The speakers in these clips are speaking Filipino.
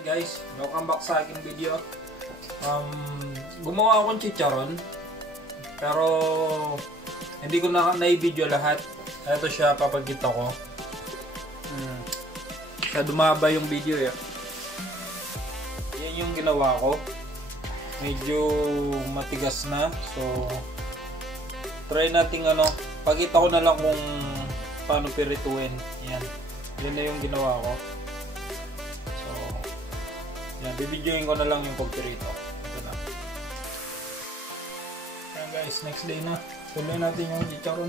Hi guys, welcome back sa aking video. Gumawa akong chicharon pero hindi ko na-video lahat. Ito siya, papagkita ko. Kaya dumaba yung video eh. Yan yung ginawa ko. Medyo matigas na. So try nating pakita ko na lang kung paano pirituin. Yan. Yan na yung ginawa ko. Yan, bibidyoin ko na lang yung pagpirito. Ito na. Ayan guys, next day na. Tuloy natin yung chicharon.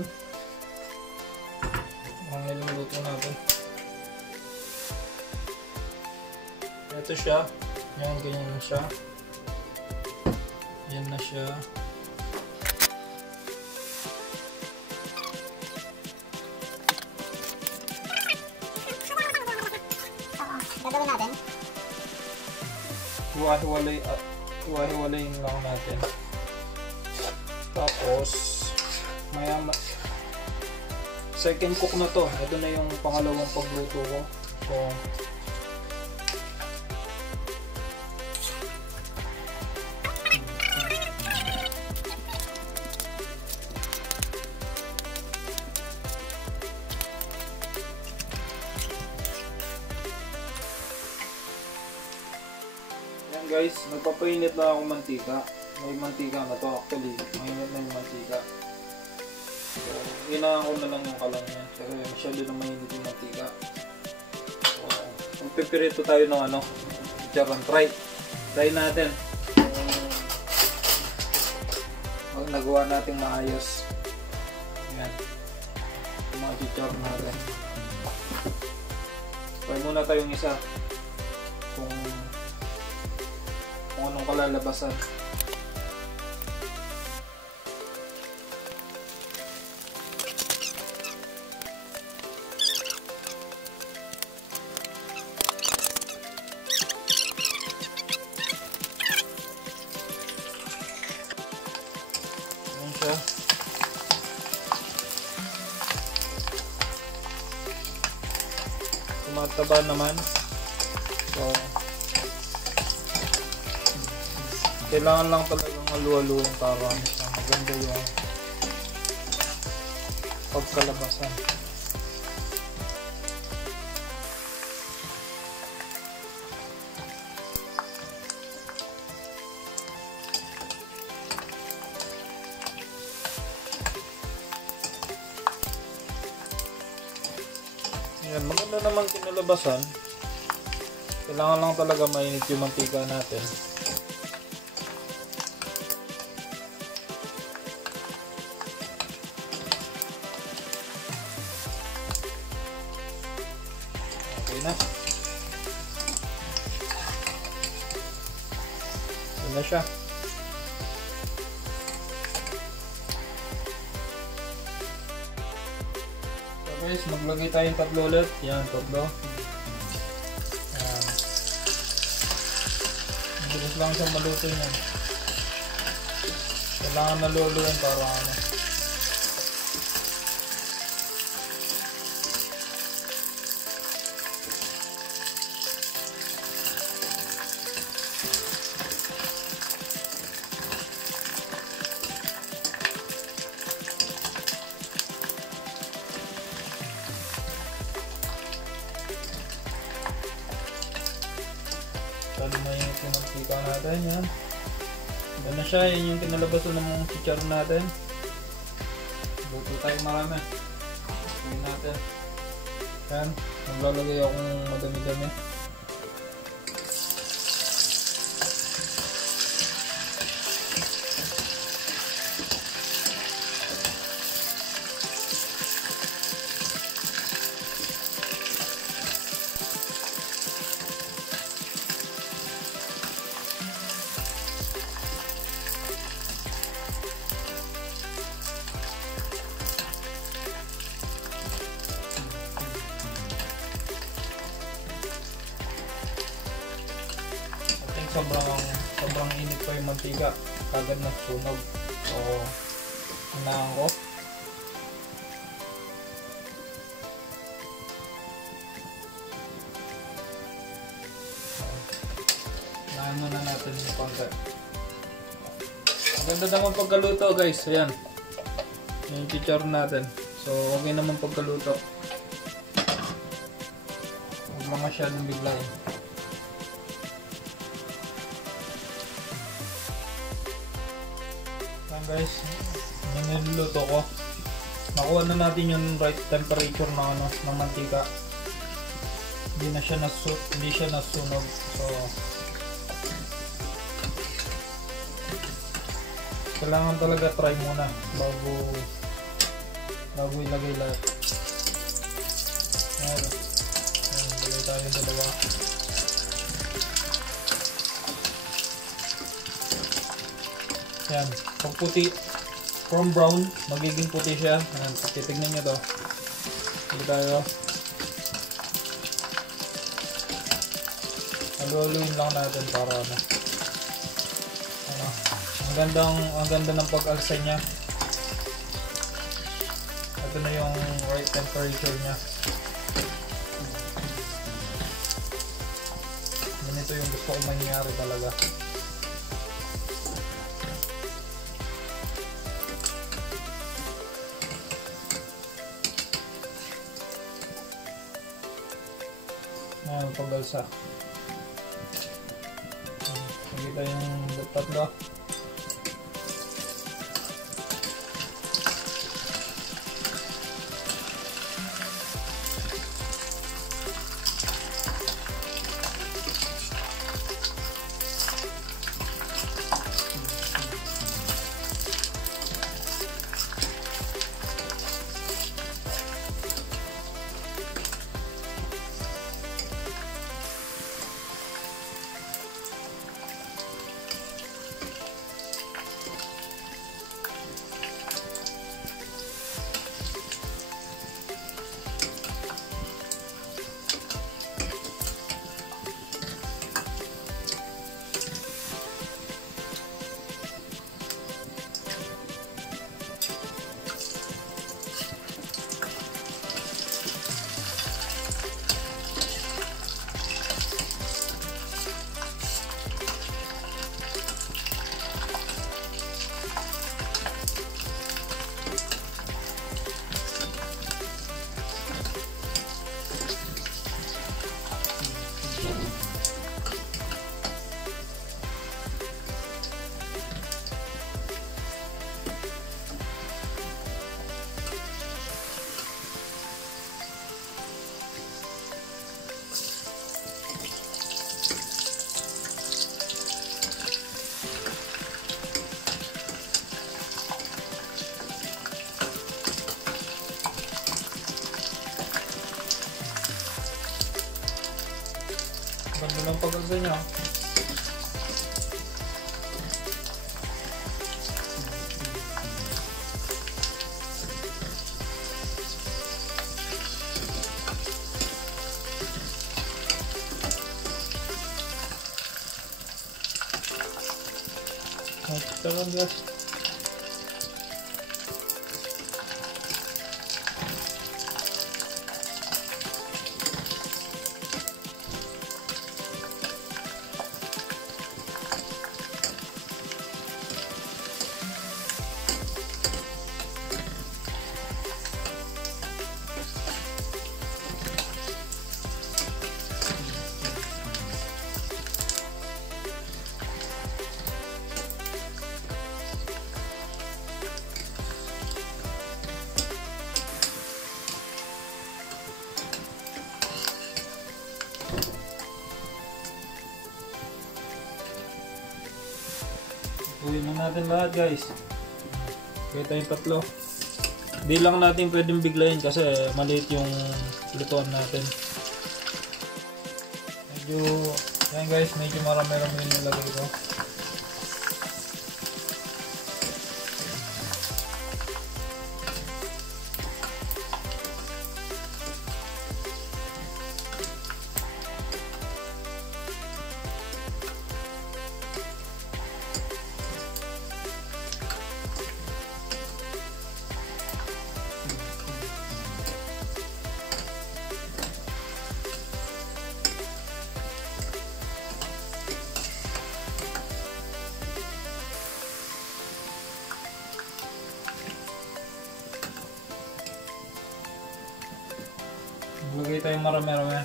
Ang niluluto natin. Ito siya. Yan, ganyan na siya. Yan na siya. Gagawin natin. Hiwa-hiwalayin lang natin. Tapos second cook na to. Ito na yung pangalawang pagluto ko. So guys, nagpapainit na ako mantika. May mantika na to actually. Mainit na yung mantika. So, hinaan ko na lang yung kalan niya. Kasi masyado na mainit yung mantika. So, magpipirito tayo ng chicharon. Try natin. Pag nagawa natin maayos. Ayan. Yung mga chicharon natin. Try muna tayong isa. Kung anong kalalabasan. Ayan siya. Tumataba naman. So kailangan lang talagang halu-haluin para maganda yung pagkalabasan. Yan, maganda naman kinalabasan. Kailangan lang talaga mainit yung mantika natin. Na. Yan na siya. So guys, maglagay tayong tatlo ulit. Yan, tatlo. Yan. Bilis lang siya maluto yan. Kailangan naluluin para mainit yung mantika natin. Yan. Yan na siya. Yan yung kinalabasan ng chicharon natin. Luto tayo marami. Gawin natin. Yan. Maglalagay akong madami-dami. Sobrang init pa yung mantika, kagad nasunog. So, hinaan ko. ano na natin yung konti. Ang ganda naman pagkaluto guys. Ayan. Yung chichar natin. So okay naman pagkaluto. Huwag lang masyadong biglayin. Ayan guys. Yung niluluto ko. Nakuha na natin yung right temperature ng ng mantika. Hindi siya nasunog. So kailangan talaga try muna bago ilagay lahat. Ayan, ilagay tayo ng dalawa. Ayan, pag puti from brown, magiging puti siya. Ayan, titignan nyo to. Hindi tayo. Haluhaluin lang natin para ang ganda ng pag-alsa niya. Ito na yung right temperature niya. Ganito yung gusto ko mangyari talaga. Ayan, pag-alsa. Nakita yung tatlo. Ganda ng pag-alsa niya. Ito lang guys. Uwi na natin lahat guys. Kaya tayong tatlo. Di lang natin pwedeng biglayin kasi maliit yung lutuan natin. Medyo, yan guys, medyo marami-rami yung nilagay ko. Maglagay tayong marami-rami.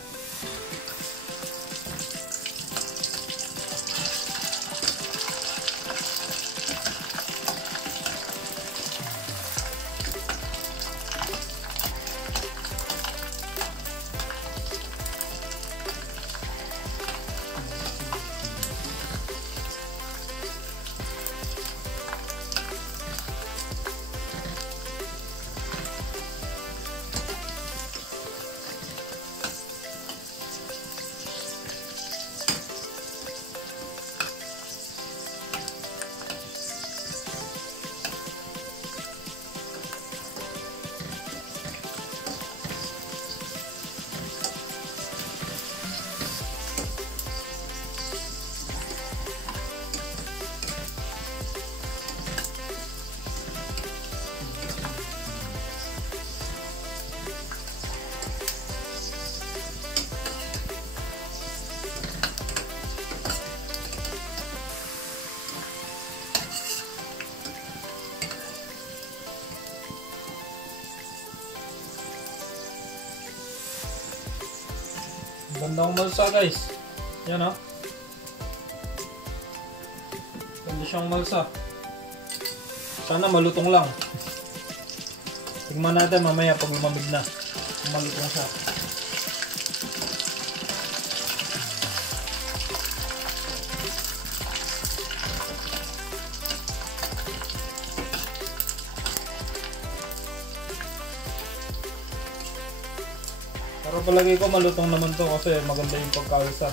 Gandang malsa guys. Yan o. Ganda siyang malsa. Sana malutong lang. Tingnan natin mamaya pag lumamig na. Malutong siya. Pero palagay ko malutong naman to kasi maganda yung pagkalsa.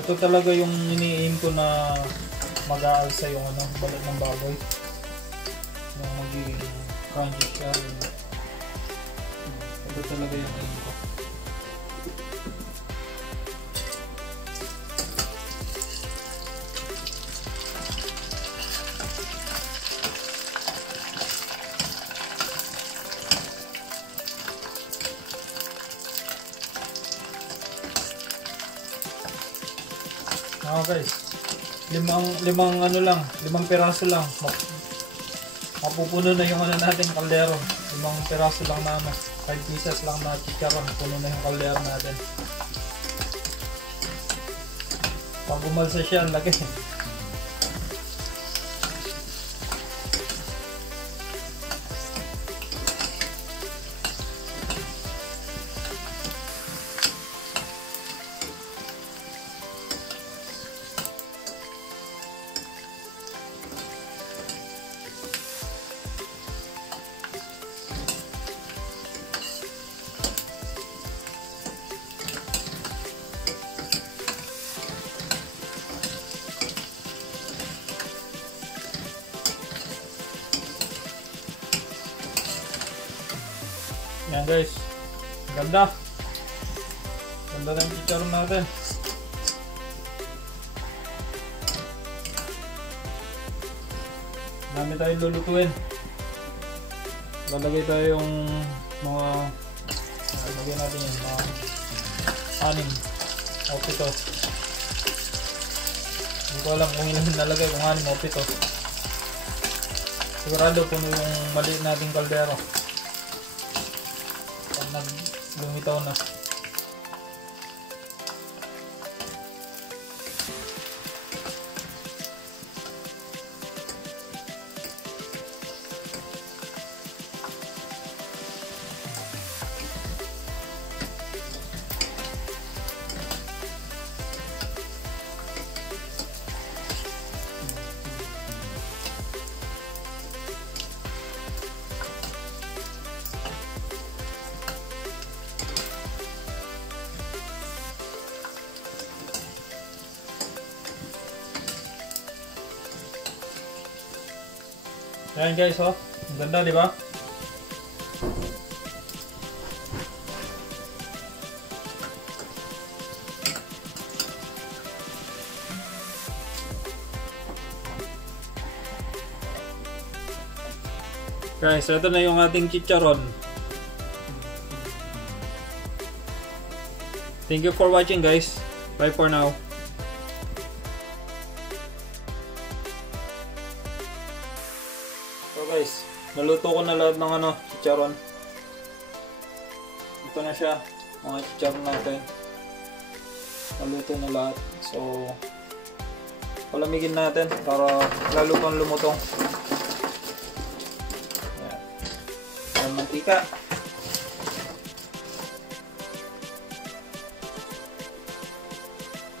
Ito talaga yung ini-aim ko na mag-aalsa yung balat ng baboy. Yung magiging crunchy siya. Ito talaga yung aim ko. Guys, limang piraso lang. Mapupuno na yung natin kaldero. 5 piraso lang na 5 pieces lang na chicharon. Puno na yung kaldero natin. Pag umalsa siya, ang laki. Yan guys, ganda ng chicharon natin. Dami tayong lulutuin. Lalagay tayo yung mga lagyan natin yung mga 6 o 7. Hindi ko alam kung ilan nalagay, kung 6 o 7. Sigurado puno yung maliit nating kaldero. Lumitaw na. Ayan guys, oh. Ang ganda, di ba? Guys, ito na yung ating chicharon. Thank you for watching, guys. Bye for now. So guys, naluto ko na lahat ng chicharon. Ito na siya, mga chicharon natin. Naluto na lahat. So, palamigin natin para lalo pang lumutong. Ayan. Ayan, mantika.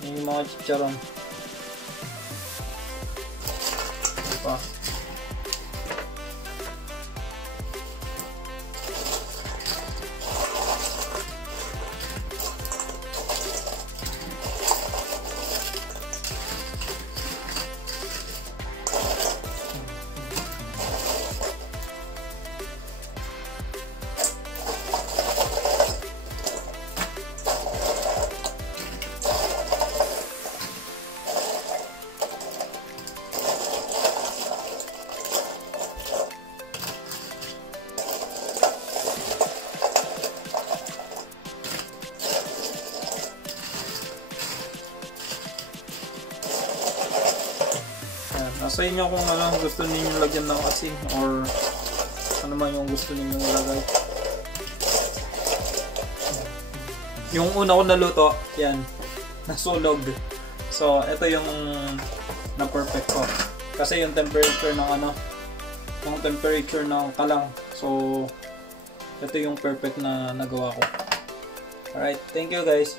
Yan yung mga chicharon. Diba? Nasa inyo kung ano gusto niyo lagyan ng asin or ano man yung gusto niyo ilagay. Yung una ko naluto, yan, nasunog. So, ito yung na-perfect ko. Kasi yung temperature ng yung temperature ng kalang. So, ito yung perfect na nagawa ko. Alright, thank you guys.